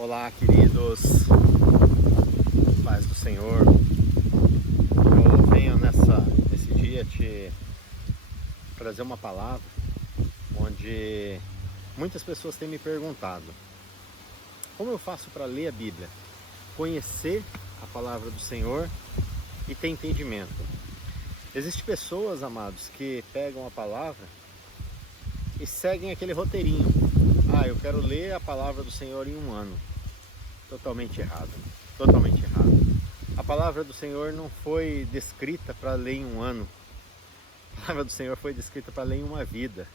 Olá, queridos, paz do Senhor. Eu venho nesse dia te trazer uma palavra onde muitas pessoas têm me perguntado: como eu faço para ler a Bíblia, conhecer a palavra do Senhor e ter entendimento? Existem pessoas, amados, que pegam a palavra e seguem aquele roteirinho. Eu quero ler a palavra do Senhor em um ano. Totalmente errado, totalmente errado. A palavra do Senhor não foi descrita para ler em um ano. A palavra do Senhor foi descrita para ler em uma vida.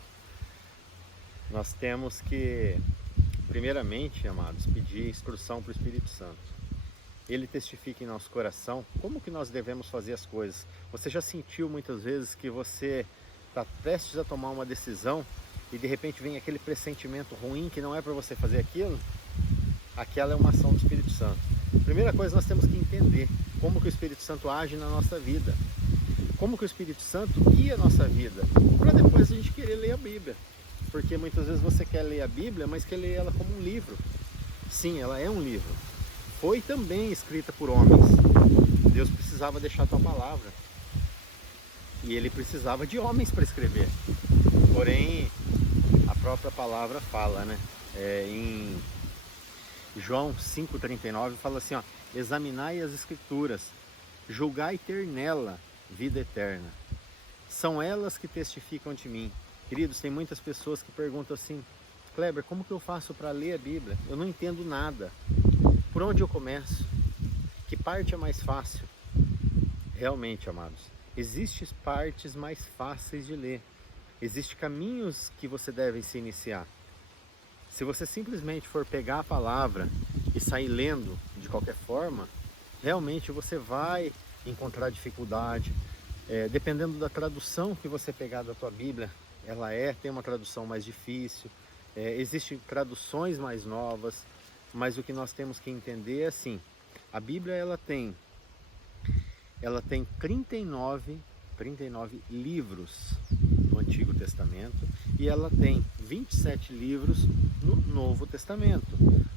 Nós temos que, primeiramente, amados, pedir instrução para o Espírito Santo. Ele testifica em nosso coração como que nós devemos fazer as coisas. Você já sentiu muitas vezes que você está prestes a tomar uma decisão e de repente vem aquele pressentimento ruim que não é para você fazer aquilo? Aquela é uma ação do Espírito Santo. Primeira coisa, nós temos que entender como que o Espírito Santo age na nossa vida. Como que o Espírito Santo guia a nossa vida. Para depois a gente querer ler a Bíblia. Porque muitas vezes você quer ler a Bíblia, mas quer ler ela como um livro. Sim, ela é um livro. Foi também escrita por homens. Deus precisava deixar a tua palavra. E Ele precisava de homens para escrever. Porém, a própria palavra fala, né? Em João 5,39 fala assim, examinai as escrituras, julgai ter nela vida eterna. São elas que testificam de mim. Queridos, tem muitas pessoas que perguntam assim: Kleber, como que eu faço para ler a Bíblia? Eu não entendo nada. Por onde eu começo? Que parte é mais fácil? Realmente, amados, existem partes mais fáceis de ler. Existem caminhos que você deve se iniciar. Se você simplesmente for pegar a palavra e sair lendo de qualquer forma, realmente você vai encontrar dificuldade. Dependendo da tradução que você pegar da tua Bíblia, tem uma tradução mais difícil, existem traduções mais novas, mas o que nós temos que entender é assim: a Bíblia ela tem 39 livros no Antigo Testamento e ela tem 27 livros no Novo Testamento.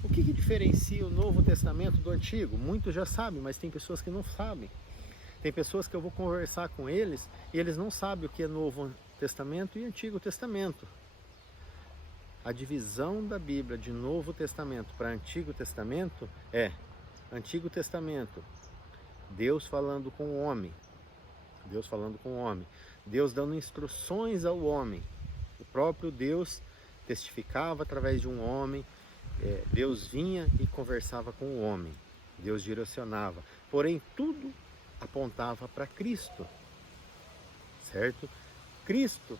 O que diferencia o Novo Testamento do Antigo? Muitos já sabem, mas tem pessoas que não sabem. Tem pessoas que eu vou conversar com eles e eles não sabem o que é Novo Testamento e Antigo Testamento. A divisão da Bíblia de Novo Testamento para Antigo Testamento é: Antigo Testamento, Deus falando com o homem. Deus falando com o homem. Deus dando instruções ao homem. O próprio Deus testificava através de um homem. Deus vinha e conversava com o homem. Deus direcionava. Porém, tudo apontava para Cristo. Certo? Cristo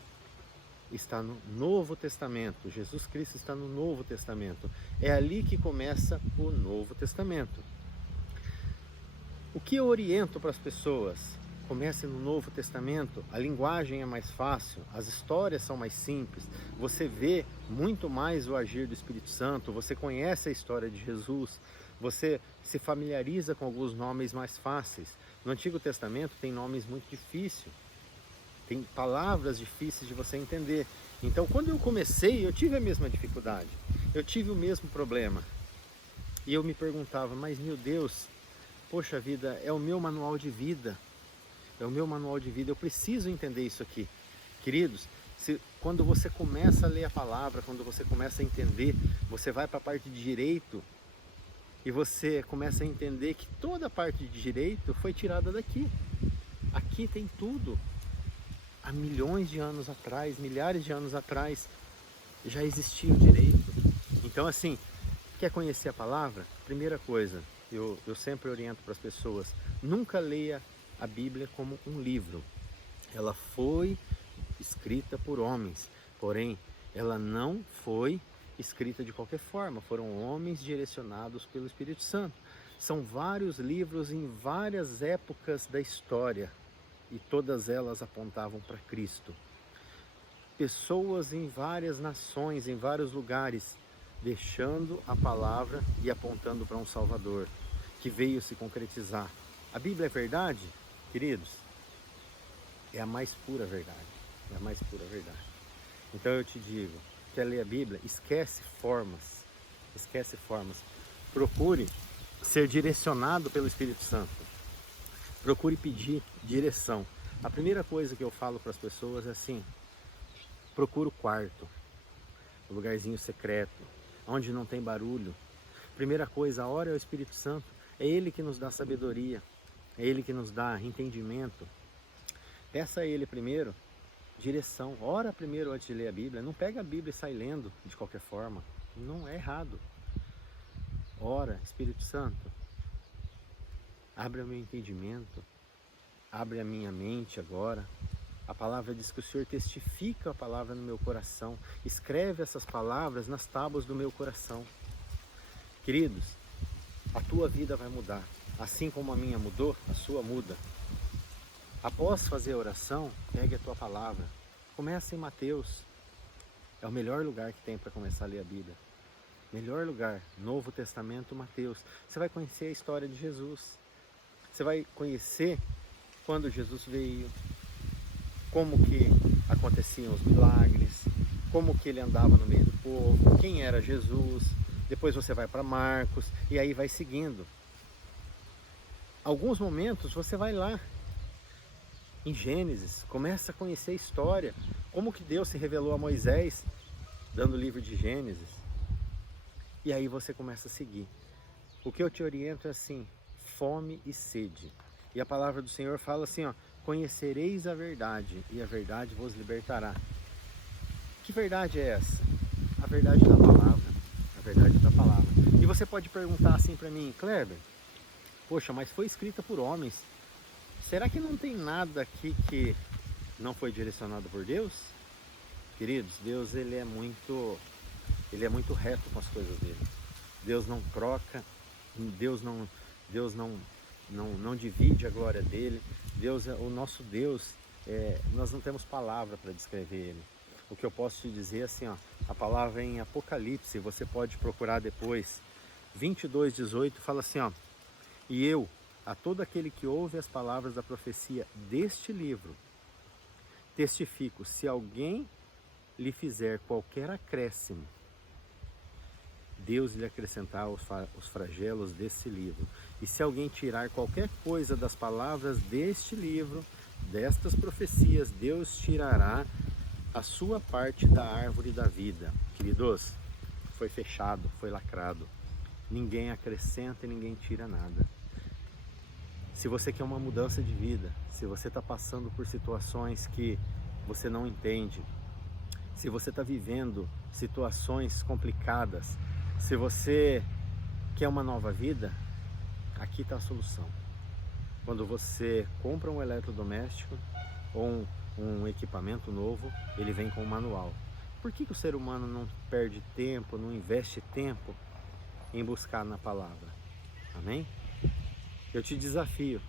está no Novo Testamento. Jesus Cristo está no Novo Testamento. É ali que começa o Novo Testamento. O que eu oriento para as pessoas? Comece no Novo Testamento, a linguagem é mais fácil, as histórias são mais simples, você vê muito mais o agir do Espírito Santo, você conhece a história de Jesus, você se familiariza com alguns nomes mais fáceis. No Antigo Testamento tem nomes muito difíceis, tem palavras difíceis de você entender. Então quando eu comecei, eu tive a mesma dificuldade, eu tive o mesmo problema. E eu me perguntava, mas meu Deus, poxa vida, é o meu manual de vida. É o meu manual de vida, eu preciso entender isso aqui. Queridos, quando você começa a ler a palavra, quando você começa a entender, você vai para a parte de direito e você começa a entender que toda a parte de direito foi tirada daqui. Aqui tem tudo. Há milhões de anos atrás, milhares de anos atrás, já existia o direito. Então assim, quer conhecer a palavra? Primeira coisa, eu sempre oriento para as pessoas: nunca leia a Bíblia como um livro. Ela foi escrita por homens, porém ela não foi escrita de qualquer forma. Foram homens direcionados pelo Espírito Santo. São vários livros em várias épocas da história e todas elas apontavam para Cristo. Pessoas em várias nações, em vários lugares, deixando a palavra e apontando para um Salvador que veio se concretizar. A Bíblia é verdade? Queridos, é a mais pura verdade. É a mais pura verdade. Então eu te digo, quer ler a Bíblia? Esquece formas. Esquece formas. procure ser direcionado pelo Espírito Santo. Procure pedir direção. A primeira coisa que eu falo para as pessoas é assim: procura o quarto, o lugarzinho secreto, onde não tem barulho. Primeira coisa, ora ao Espírito Santo. É Ele que nos dá sabedoria, é Ele que nos dá entendimento. Peça a Ele primeiro direção. Ora primeiro antes de ler a Bíblia. Não pega a Bíblia e sai lendo de qualquer forma. Não é errado. Ora, Espírito Santo, abre o meu entendimento, abre a minha mente agora. A palavra diz que o Senhor testifica a palavra no meu coração. Escreve essas palavras nas tábuas do meu coração. Queridos, a tua vida vai mudar. Assim como a minha mudou, a sua muda. Após fazer a oração, pegue a tua palavra. Começa em Mateus. É o melhor lugar que tem para começar a ler a Bíblia. Melhor lugar, Novo Testamento, Mateus. Você vai conhecer a história de Jesus. Você vai conhecer quando Jesus veio, como que aconteciam os milagres, como que ele andava no meio do povo, quem era Jesus. Depois você vai para Marcos e aí vai seguindo. Alguns momentos você vai lá em Gênesis, começa a conhecer a história, como que Deus se revelou a Moisés, dando o livro de Gênesis. E aí você começa a seguir. O que eu te oriento é assim: fome e sede. E a palavra do Senhor fala assim, ó: conhecereis a verdade e a verdade vos libertará. Que verdade é essa? A verdade da palavra. A verdade da palavra. E você pode perguntar assim para mim: Kleber, poxa, mas foi escrita por homens. Será que não tem nada aqui que não foi direcionado por Deus? Queridos, Deus ele é muito reto com as coisas dele. Deus não troca, Deus não divide a glória dele. Deus, o nosso Deus, nós não temos palavra para descrever ele. O que eu posso te dizer é assim, ó, a palavra em Apocalipse, você pode procurar depois, 22:18, fala assim, ó: e eu, a todo aquele que ouve as palavras da profecia deste livro, testifico, se alguém lhe fizer qualquer acréscimo, Deus lhe acrescentar os flagelos desse livro. E se alguém tirar qualquer coisa das palavras deste livro, destas profecias, Deus tirará a sua parte da árvore da vida. Queridos, foi fechado, foi lacrado. Ninguém acrescenta e ninguém tira nada. Se você quer uma mudança de vida, se você está passando por situações que você não entende, se você está vivendo situações complicadas, se você quer uma nova vida, aqui está a solução. Quando você compra um eletrodoméstico ou um equipamento novo, ele vem com um manual. Por que o ser humano não perde tempo, não investe tempo em buscar na palavra? Amém? Eu te desafio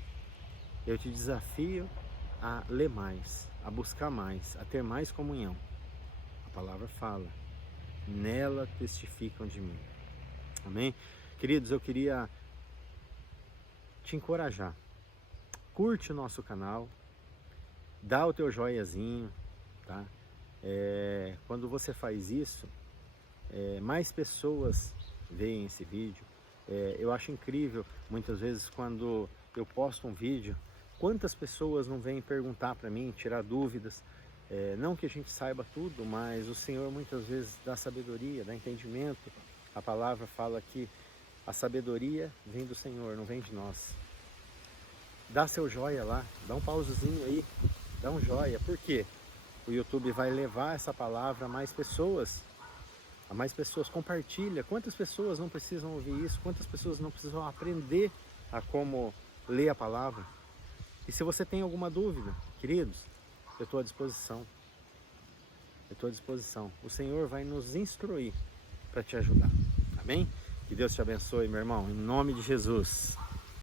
a ler mais, a buscar mais, a ter mais comunhão. A palavra fala: nela testificam de mim. Amém? Queridos, eu queria te encorajar. Curte o nosso canal, dá o teu joiazinho, tá? Quando você faz isso, mais pessoas veem esse vídeo. Eu acho incrível, muitas vezes, quando eu posto um vídeo, quantas pessoas não vêm perguntar para mim, tirar dúvidas. Não que a gente saiba tudo, mas o Senhor muitas vezes dá sabedoria, dá entendimento. A palavra fala que a sabedoria vem do Senhor, não vem de nós. Dá seu joia lá, dá um pausezinho aí, dá um joia. Por quê? O YouTube vai levar essa palavra a mais pessoas. A mais pessoas. Compartilha. Quantas pessoas não precisam ouvir isso? Quantas pessoas não precisam aprender a como ler a palavra? E se você tem alguma dúvida, queridos, eu estou à disposição. Eu estou à disposição. O Senhor vai nos instruir para te ajudar. Amém? Que Deus te abençoe, meu irmão. Em nome de Jesus.